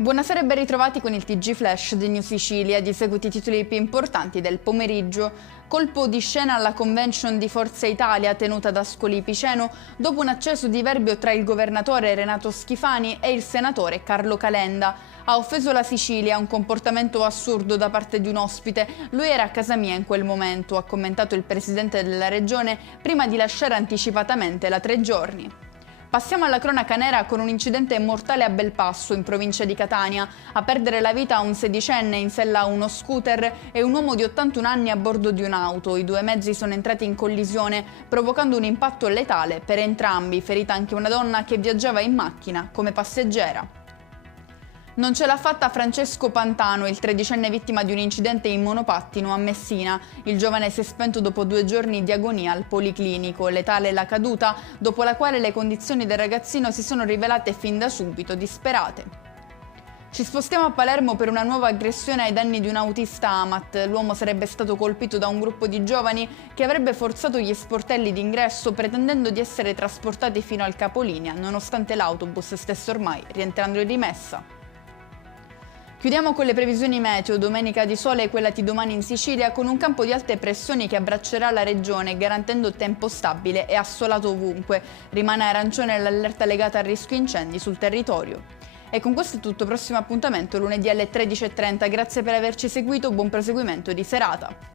Buonasera e ben ritrovati con il TG Flash di New Sicilia. Di seguito i titoli più importanti del pomeriggio. Colpo di scena alla convention di Forza Italia tenuta ad Ascoli Piceno dopo un acceso diverbio tra il governatore Renato Schifani e il senatore Carlo Calenda. Ha offeso la Sicilia, un comportamento assurdo da parte di un ospite. Lui era a casa mia in quel momento, ha commentato il presidente della regione prima di lasciare anticipatamente la 3 giorni. Passiamo alla cronaca nera con un incidente mortale a Belpasso, in provincia di Catania. A perdere la vita un sedicenne in sella a uno scooter e un uomo di 81 anni a bordo di un'auto. I due mezzi sono entrati in collisione, provocando un impatto letale per entrambi, ferita anche una donna che viaggiava in macchina come passeggera. Non ce l'ha fatta Francesco Pantano, il tredicenne vittima di un incidente in monopattino a Messina. Il giovane si è spento dopo 2 giorni di agonia al policlinico. Letale la caduta, dopo la quale le condizioni del ragazzino si sono rivelate fin da subito disperate. Ci spostiamo a Palermo per una nuova aggressione ai danni di un autista AMAT. L'uomo sarebbe stato colpito da un gruppo di giovani che avrebbe forzato gli sportelli d'ingresso pretendendo di essere trasportati fino al capolinea, nonostante l'autobus stesse ormai rientrando in rimessa. Chiudiamo con le previsioni meteo. Domenica di sole e quella di domani in Sicilia, con un campo di alte pressioni che abbraccerà la regione, garantendo tempo stabile e assolato ovunque. Rimane arancione l'allerta legata al rischio incendi sul territorio. E con questo è tutto, prossimo appuntamento lunedì alle 13:30. Grazie per averci seguito, buon proseguimento di serata.